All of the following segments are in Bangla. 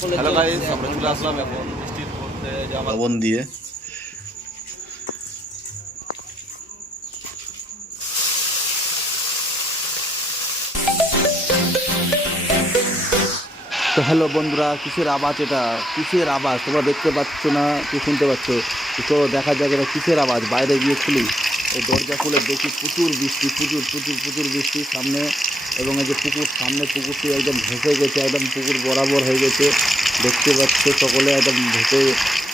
হ্যালো গাইস, আমরা চলে আসলাম এখন মিষ্টির করতে লবণ দিয়ে। তো হ্যালো বন্ধুরা, কিসের আওয়াজ এটা? কিসের আওয়াজ তোমরা দেখতে পাচ্ছ না কি শুনতে পাচ্ছ? তো দেখা যাক এটা কিসের আওয়াজ। বাইরে গিয়ে খুলি, এই দরজা খুলে দেখি প্রচুর বৃষ্টি, প্রচুর প্রচুর প্রচুর বৃষ্টি সামনে। এবং এই যে পুকুর, সামনে পুকুরটি একদম ভেসে গেছে, একদম পুকুর বরাবর হয়ে গেছে। দেখতে পাচ্ছ সকলে, একদম ভেসে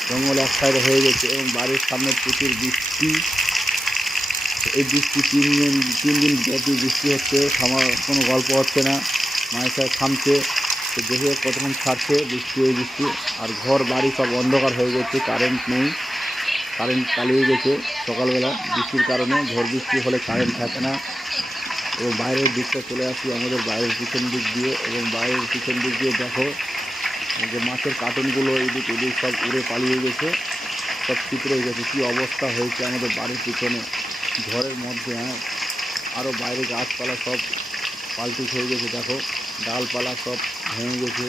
জঙ্গল এক সাইড হয়ে গেছে। এবং বাড়ির সামনে প্রচুর বৃষ্টি। এই বৃষ্টি তিন দিন ব্যাপী বৃষ্টি হচ্ছে, থামার কোনো গল্প হচ্ছে না। মাঝে থামছে, তো দেখে কতক্ষণ ছাড়ছে বৃষ্টি, এই বৃষ্টি। আর ঘর বাড়ি সব অন্ধকার হয়ে গেছে, কারেন্ট নেই, কারেন্ট পালিয়ে গেছে সকালবেলা বৃষ্টির কারণে। ঝড় বৃষ্টি হলে কারেন্ট থাকে না। এবং বাইরের দিকটা চলে আসি, আমাদের বাইরের পিছন দিক দিয়ে। এবং বাইরের পিছন দিক দিয়ে দেখো যে মাছের কার্টুনগুলো এদিক ওদিক সব উড়ে পালিয়ে গেছে, সব ছিটরে গেছে। কী অবস্থা হয়েছে আমাদের বাড়ির পিছনে ঝড়ের মধ্যে। আরও বাইরে গাছপালা সব পাল্টি হয়ে গেছে, দেখো ডালপালা সব ভেঙে গেছে।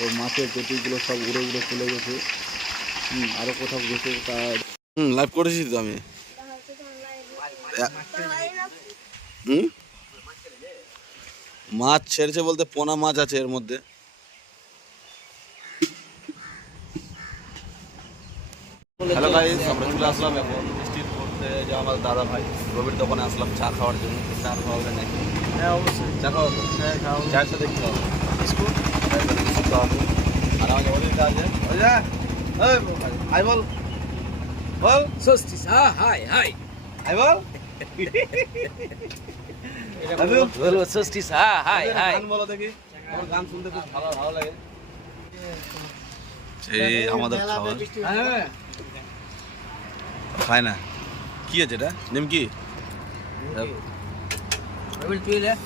ও মাছের পেটিগুলো সব উড়ে উড়ে চলে গেছে। আরও কোথাও গেছে তা লাইভ করেছি তো আমি। মাছ ছেড়েছে বলতে পোনা মাছ আছে এর মধ্যে। হ্যালো গাইস, আমরা চলে আসলাম এখন মিষ্টির করতে, যে আমার দাদা ভাই রবির দোকানে আসলাম চা খাওয়ার জন্য। চা খাওয়াবে নাকি? হ্যাঁ অবশ্যই চা খাওয়াবো। হ্যাঁ খাওয়াবো। চায়ের সাথে কি খাওয়াবো? বিস্কুট। বিস্কুট খাওয়াবো। আর আমাদের ওদিকে আছে ওই যা, হাই বল, বল Solstice, hi. হাই বল। Hello, Solstice, hi. গান বলো দেখি, আমার গান শুনতে খুব ভালো ভালো লাগে। এই আমাদের খাবার খায় না। কি আছে এটা? নিমকি?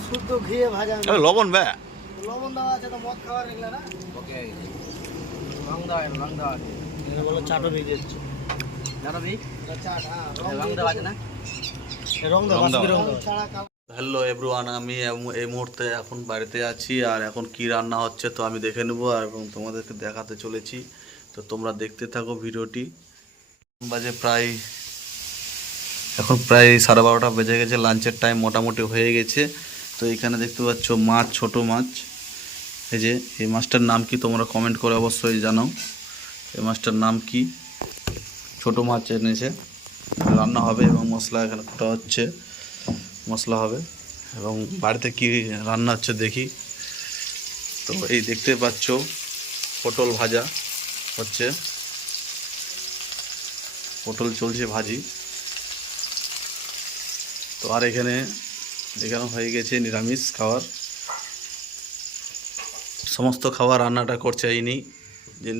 শুদ্ধ ঘিয়ে ভাজা লবণ বে লবণ দেওয়া আছে, তো মদ খাওয়ার এগুলো না। ওকে লং দা এটা বলো চাটও ভেজে যাচ্ছে। জানাবি চাট, হ্যাঁ লং দা আছে না? রং দাও, রং দাও। রং ছাড়া কালো। হ্যালো এভরিওয়ান, আমি এই মুহূর্তে এখন বাড়িতে আছি। আর এখন কি রান্না হচ্ছে তো আমি দেখে নেবো এবং তোমাদেরকে দেখাতে চলেছি। তো তোমরা দেখতে থাকো ভিডিওটি। বাজে প্রায়, এখন প্রায় 12:30 বেজে গেছে, লাঞ্চের টাইম মোটামুটি হয়ে গেছে। তো এখানে দেখতে পাচ্ছ মাছ, ছোট মাছ। এই যে এই মাছটার নাম কি তোমরা কমেন্ট করে অবশ্যই জানাও, এই মাছটার নাম কি। ছোট মাছ এনেছে, রান্না হবে এবং মশলা এখানে কোটা হচ্ছে, মশলা হবে। এবং বাড়িতে কি রান্না হচ্ছে দেখি। তো এই দেখতে পাচ্ছ পটল ভাজা হচ্ছে, পটল চলছে ভাজি। তো আর এখানে হয়ে গেছে নিরামিষ খাবার, সমস্ত খাবার রান্নাটা করছে ইনি। যে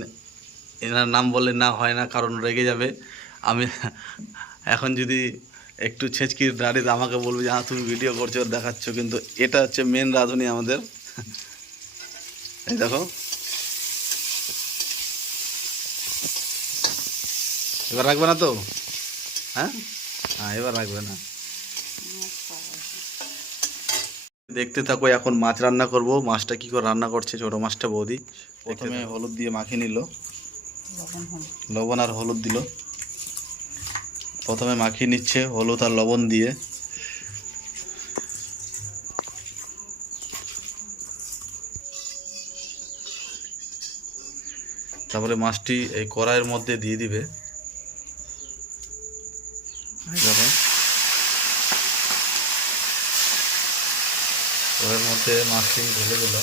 এনার নাম বললে না হয় না, কারণ রেগে যাবে। আমি এখন যদি একটু ছেঁচকির দাঁড়িয়ে আমাকে বলবে যে হ্যাঁ তুমি ভিডিও করছো দেখাচ্ছ, কিন্তু এটা হচ্ছে মেন রাঁধুনি আমাদের। এই দেখো, এবার রাখবে না তো? হ্যাঁ হ্যাঁ, এবার রাখবে না। দেখতে থাকো, এখন মাছ রান্না করব। মাছটা কি করে রান্না করছে ছোট মাছটা বৌদি। প্রথমে হলুদ দিয়ে মাখিয়ে নিল, লবণ আর হলুদ দিল। প্রথমে মাখিয়ে নিচ্ছে হলুদ আর লবণ দিয়ে। তারপরে মাছটি এই কড়াইয়ের মধ্যে দিয়ে দিবে। দেখো কড়াইয়ের মধ্যে মাছটি ঢেলে দিল।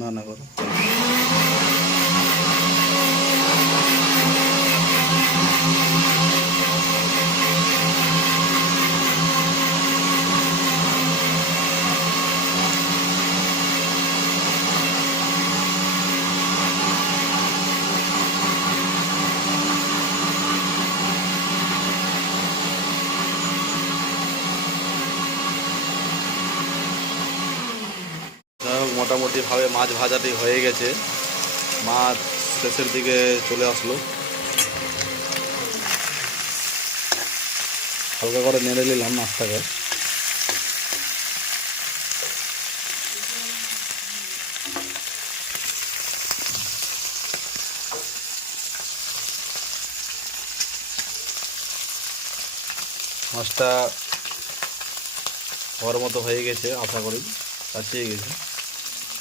না না করো। মোটামুটিভাবে মাছ ভাজাটি হয়ে গেছে, মাছ শেষের দিকে চলে আসলো। হালকা করে নেড়ে নিলাম মাছটাকে। মাছটা হওয়ার মতো হয়ে গেছে, আশা করি কাছিয়ে গেছে,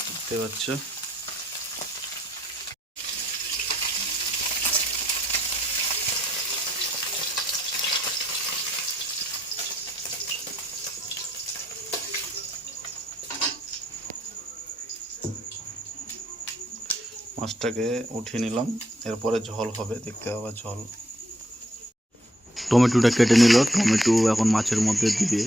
দেখতে পাচ্ছ। মাছটাকে উঠিয়ে নিলাম, এরপরে ঝোল হবে, দেখতে পাবা ঝোল। টমেটোটা কেটে নিল, টমেটো এখন মাছের মধ্যে দিবে।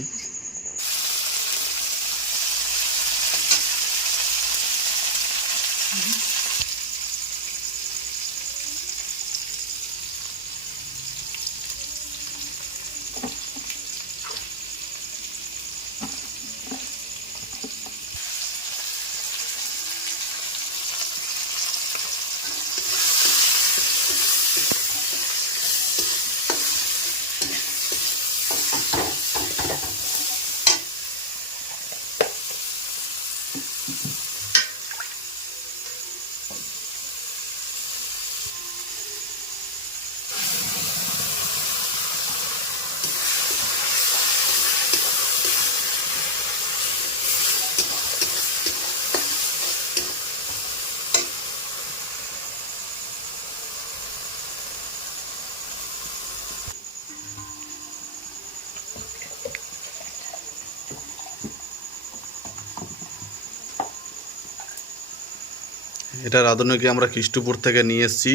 এটা রাঁধুনিকে আমরা কৃষ্ণপুর থেকে নিয়ে এসেছি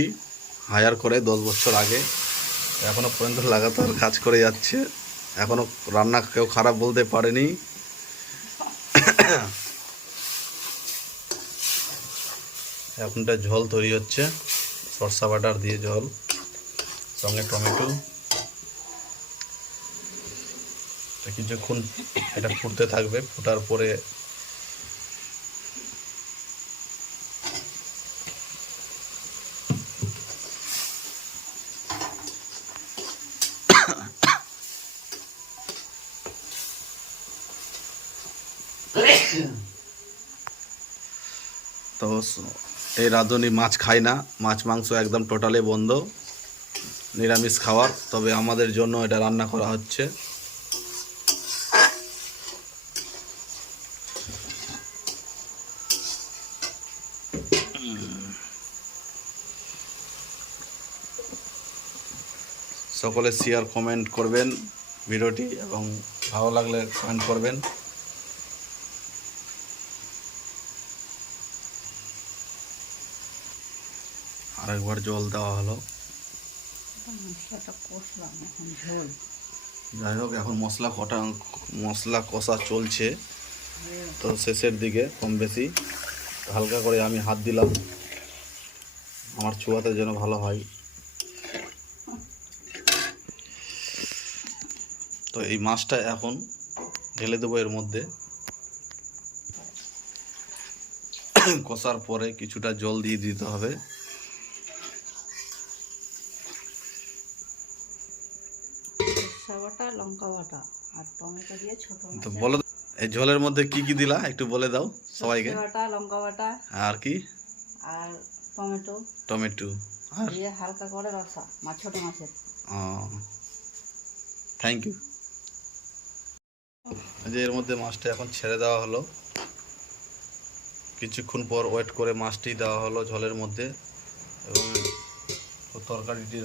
হায়ার করে 10 বছর আগে। এখনও পর্যন্ত লাগাতার কাজ করে যাচ্ছে, এখনও রান্না কেউ খারাপ বলতে পারেনি। এখনটা ঝোল তৈরি হচ্ছে, সরষা বাটার দিয়ে ঝোল, সঙ্গে টমেটো। কিছুক্ষণ এটা ফুটতে থাকবে, ফোটার পরে তো এই রাঁধুনি মাছ খায় না, মাছ মাংস একদম টোটালি বন্ধ, নিরামিষ খাওয়ার। তবে আমাদের জন্য এটা রান্না করা হচ্ছে। সকলে শেয়ার কমেন্ট করবেন ভিডিওটি, এবং ভালো লাগলে কমেন্ট করবেন। আরেকবার জল দেওয়া হলো। যাই হোক, এখন মশলা কষা চলছে, তো শেষের দিকে কম বেশি হালকা করে আমি হাত দিলাম, আমার ছোঁয়াতে যেন ভালো হয়। তো এই মাছটা এখন ঢেলে দেবো এর মধ্যে। কষার পরে কিছুটা জল দিয়ে দিতে হবে। বাটা, লঙ্কা বাটা আর টমেটো দিয়ে ছোট তো মাছ। বলো, এই ঝোলের মধ্যে কি কি দিলা একটু বলে দাও সবাইকে। বাটা, লঙ্কা বাটা আর কি? আর টমেটো টমেটো আর দিয়ে হালকা করে রসা ছোট মাছের। Thank you. যে এর মধ্যে মাছটা এখন ছেড়ে দেওয়া হলো, কিছুক্ষণ পর ওয়েট করে মাছটি দেওয়া হলো ঝোলের মধ্যে, এবং তরকারিটি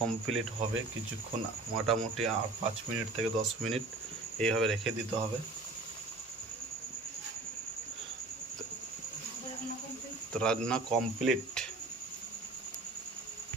কমপ্লিট হবে কিছুক্ষণ, মোটামুটি 5 মিনিট থেকে 10 মিনিট এইভাবে রেখে দিতে হবে। তো রান্না কমপ্লিট।